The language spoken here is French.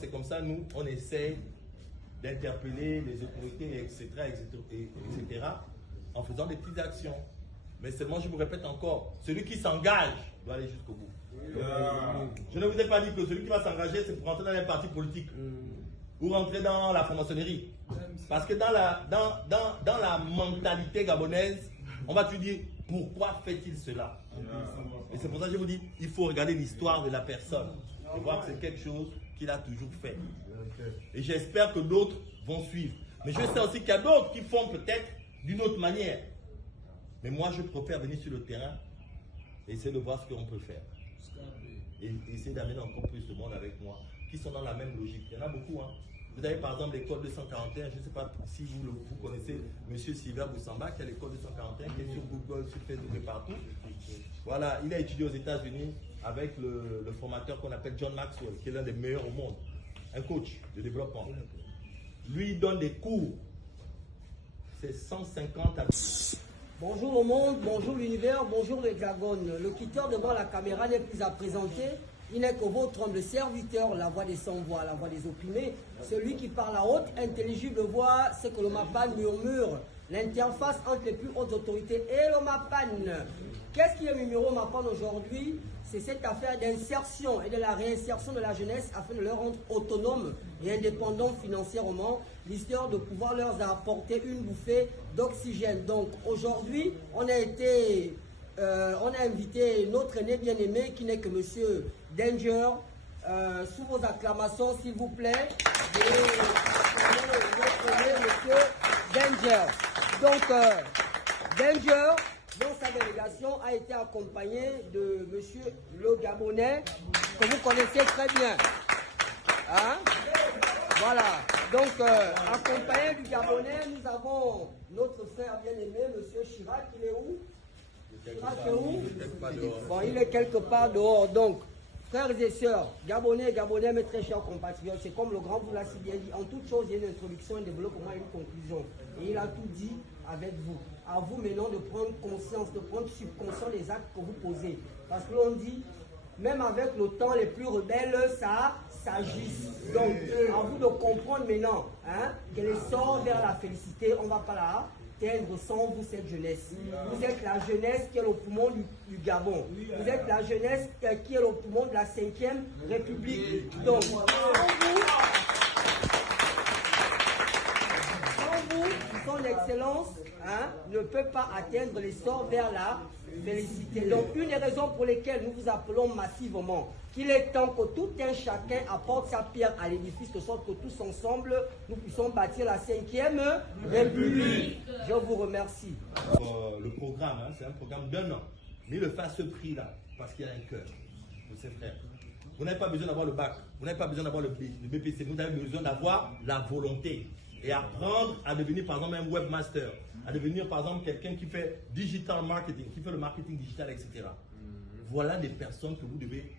c'est comme ça, nous, on essaie d'interpeller les autorités, etc., en faisant des petites actions. Mais seulement, je vous répète encore, celui qui s'engage doit aller jusqu'au bout. Je ne vous ai pas dit que celui qui va s'engager, c'est pour rentrer dans les partis politiques ou rentrer dans la franc-maçonnerie. Parce que dans la mentalité gabonaise, on va te dire, pourquoi fait-il cela? Et c'est pour ça que je vous dis, il faut regarder l'histoire de la personne et voir que c'est quelque chose qu'il a toujours fait. Et j'espère que d'autres vont suivre. Mais je sais aussi qu'il y a d'autres qui font peut-être d'une autre manière. Mais moi, je préfère venir sur le terrain et essayer de voir ce qu'on peut faire. Et essayer d'amener encore plus de monde avec moi, qui sont dans la même logique. Il y en a beaucoup. Hein. Vous avez par exemple l'école 241, je ne sais pas si vous connaissez M. Sylvain Boussamba, qui a l'école 241, qui est sur Google, sur Facebook et partout. Voilà, il a étudié aux États-Unis avec le formateur qu'on appelle John Maxwell, qui est l'un des meilleurs au monde, un coach de développement. Lui, il donne des cours. C'est 150 à... Bonjour au monde, bonjour l'univers, bonjour l'Hexagone. Le quitteur devant la caméra n'est plus à présenter. Il n'est que votre homme de serviteur, la voix des sans-voix, la voix des opprimés. Celui qui par la haute, intelligible voix, c'est que le MAPAN murmure. L'interface entre les plus hautes autorités et le MAPAN. Qu'est-ce qui est numéro au MAPAN aujourd'hui? C'est cette affaire d'insertion et de la réinsertion de la jeunesse afin de leur rendre autonomes et indépendants financièrement, l'histoire de pouvoir leur apporter une bouffée d'oxygène. Donc aujourd'hui, on a invité notre aîné bien-aimé qui n'est que Monsieur Danger. Sous vos acclamations, s'il vous plaît, notre aîné Monsieur Danger. Donc Danger, dans sa délégation, a été accompagné de Monsieur le Gabonais, que vous connaissez très bien. Hein? Voilà. Donc, accompagné du Gabonais, nous avons notre frère bien-aimé, Monsieur Chirac. Il est où? Chirac est où? Bon, il est quelque part dehors. Donc, frères et sœurs, Gabonais, mes très chers compatriotes, c'est comme le grand vous l'a si bien dit. En toute chose, il y a une introduction, un développement et une conclusion. Et il a tout dit avec vous. À vous maintenant de prendre conscience, de prendre subconscient des actes que vous posez. Parce que l'on dit, même avec le temps, les plus rebelles, ça s'agisse. Donc, à vous de comprendre maintenant hein, qu'elle est sort vers la félicité. On ne va pas là atteindre sans vous cette jeunesse. Vous êtes la jeunesse qui est le poumon du Gabon. Vous êtes la jeunesse qui est le poumon de la 5e République. Donc, sans vous, son excellence hein, ne peut pas atteindre l'essor vers la félicité. Donc, une des raisons pour lesquelles nous vous appelons massivement qu'il est temps que tout un chacun apporte sa pierre à l'édifice, de sorte que tous ensemble, nous puissions bâtir la 5e République. Je vous remercie. Le programme, hein, c'est un programme d'1 an. Mais il le fait à ce prix-là, parce qu'il y a un cœur de ses frères. Vous n'avez pas besoin d'avoir le bac, vous n'avez pas besoin d'avoir le BPC, vous avez besoin d'avoir la volonté. Et apprendre à devenir par exemple un webmaster, à devenir par exemple quelqu'un qui fait digital marketing, qui fait le marketing digital, etc. Voilà des personnes que vous devez